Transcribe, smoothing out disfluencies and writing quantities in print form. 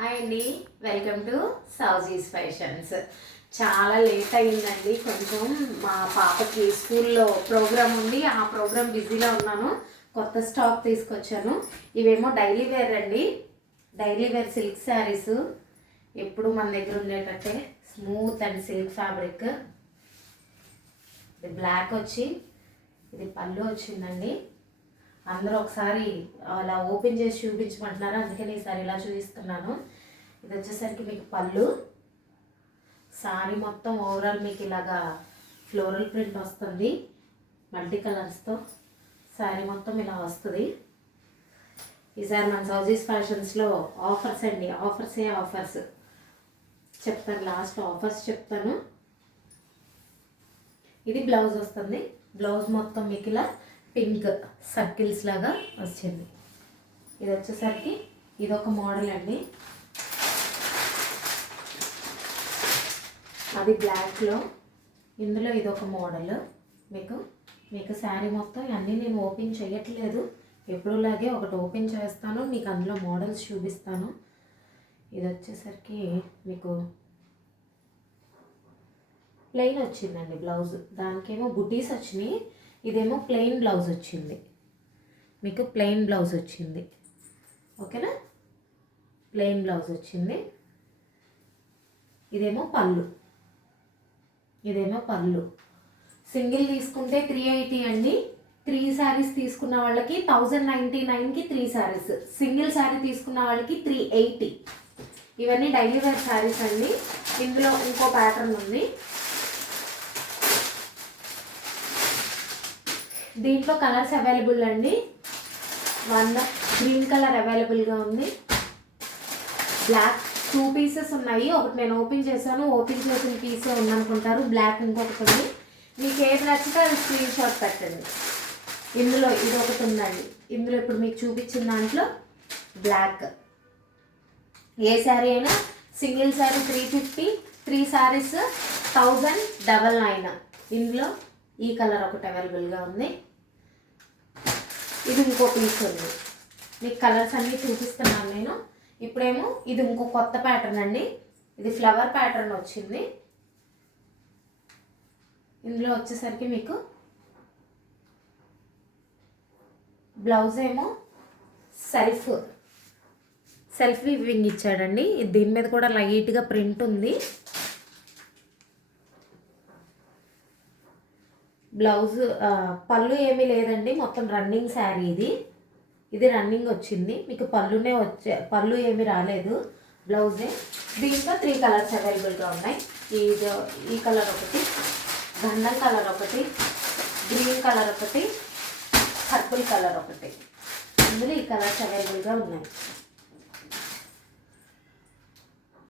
Hi అండి, welcome to Sowji's fashions. చాలా late అయ్యిందండి. కొంచెం మా పాపకి స్కూల్లో ప్రోగ్రామ్ ఉంది, ఆ ప్రోగ్రామ్ బిజీలో ఉన్నాను. కొత్త స్టాక్ తీసుకొచ్చాను. ఇవేమో డైలీ వేర్ అండి, డైలీ వేర్ సిల్క్ శారీస్. ఎప్పుడు మన దగ్గర ఉండేటట్టే స్మూత్ అండ్ సిల్క్ ఫ్యాబ్రిక్. ఇది బ్లాక్ వచ్చి ఇది పళ్ళు వచ్చిందండి. అందరూ ఒకసారి అలా ఓపెన్ చేసి చూపించమంటున్నారు, అందుకని ఈసారి ఇలా చూపిస్తున్నాను. ఇది వచ్చేసరికి మీకు పళ్ళు. సారీ మొత్తం ఓవరాల్ మీకు ఇలాగా ఫ్లోరల్ ప్రింట్ వస్తుంది, మల్టీ కలర్స్తో సారీ మొత్తం ఇలా వస్తుంది. ఈసారి మన సౌజీస్ ఫ్యాషన్స్లో ఆఫర్స్ అండి, ఆఫర్స్ చెప్తాను, లాస్ట్ ఆఫర్స్ చెప్తాను. ఇది బ్లౌజ్ వస్తుంది. బ్లౌజ్ మొత్తం మీకు ఇలా పింక్ సర్కిల్స్ లాగా వచ్చింది. ఇది వచ్చేసరికి ఇదొక మోడల్ అండి, అది బ్లాక్లో. ఇందులో ఇదొక మోడల్. మీకు శారీ మొత్తం అన్నీ నేను ఓపెన్ చేయట్లేదు, ఎప్పుడులాగే ఒకటి ఓపెన్ చేస్తాను, మీకు అందులో మోడల్స్ చూపిస్తాను. ఇది వచ్చేసరికి మీకు ప్లెయిన్ వచ్చిందండి బ్లౌజ్, దానికేమో బుటీస్ వచ్చినాయి. ఇదేమో ప్లెయిన్ బ్లౌజ్ వచ్చింది, మీకు ప్లెయిన్ బ్లౌజ్ వచ్చింది. ఓకేనా, ప్లెయిన్ బ్లౌజ్ వచ్చింది. ఇదేమో పళ్ళు. సింగిల్ తీసుకుంటే 380 అండి. 3 శారీస్ తీసుకున్న వాళ్ళకి 1099కి 3 శారీస్. సింగిల్ శారీ తీసుకున్న వాళ్ళకి 380. ఇవన్నీ డైలీ వేర్ శారీస్ అండి. ఇందులో ఇంకో ప్యాటర్న్ ఉంది. దీంట్లో కలర్స్ అవైలబుల్ అండి. 1 గ్రీన్ కలర్ అవైలబుల్గా ఉంది. బ్లాక్ 2 పీసెస్ ఉన్నాయి. ఒకటి నేను ఓపెన్ చేశాను, ఓపెన్ చేసిన పీసే ఉందనుకుంటారు. బ్లాక్ ఇంకొకటి ఉంది. మీకు ఏది నచ్చితే అది స్క్రీన్ షాట్ పెట్టండి. ఇందులో ఇది ఒకటి ఉందండి. ఇందులో ఇప్పుడు మీకు చూపించిన దాంట్లో బ్లాక్. ఏ శారీ అయినా సింగిల్ శారీ 350, 3 శారీస్ 1099. ఇందులో ఈ కలర్ ఒకటి అవైలబుల్గా ఉంది. ఇది ఇంకో పీస్ ఉంది. మీకు కలర్స్ అన్నీ చూపిస్తున్నాను నేను. ఇప్పుడేమో ఇది ఇంకో కొత్త ప్యాటర్న్ అండి. ఇది ఫ్లవర్ ప్యాటర్న్ వచ్చింది. ఇందులో వచ్చేసరికి మీకు బ్లౌజ్ ఏమో సెల్ఫ్ వీవింగ్ ఇచ్చాడండి. దీని మీద కూడా లైట్గా ప్రింట్ ఉంది. బ్లౌజ్ పళ్ళు ఏమీ లేదండి, మొత్తం రన్నింగ్ శారీ. ఇది రన్నింగ్ వచ్చింది. మీకు పళ్ళు ఏమీ రాలేదు, బ్లౌజే. దీంట్లో 3 కలర్స్ అవైలబుల్గా ఉన్నాయి. ఈ కలర్ ఒకటి, గంధం కలర్ ఒకటి, గ్రీన్ కలర్ ఒకటి, పర్పుల్ కలర్ ఒకటి. ఇందులో ఈ కలర్స్ అవైలబుల్గా ఉన్నాయి.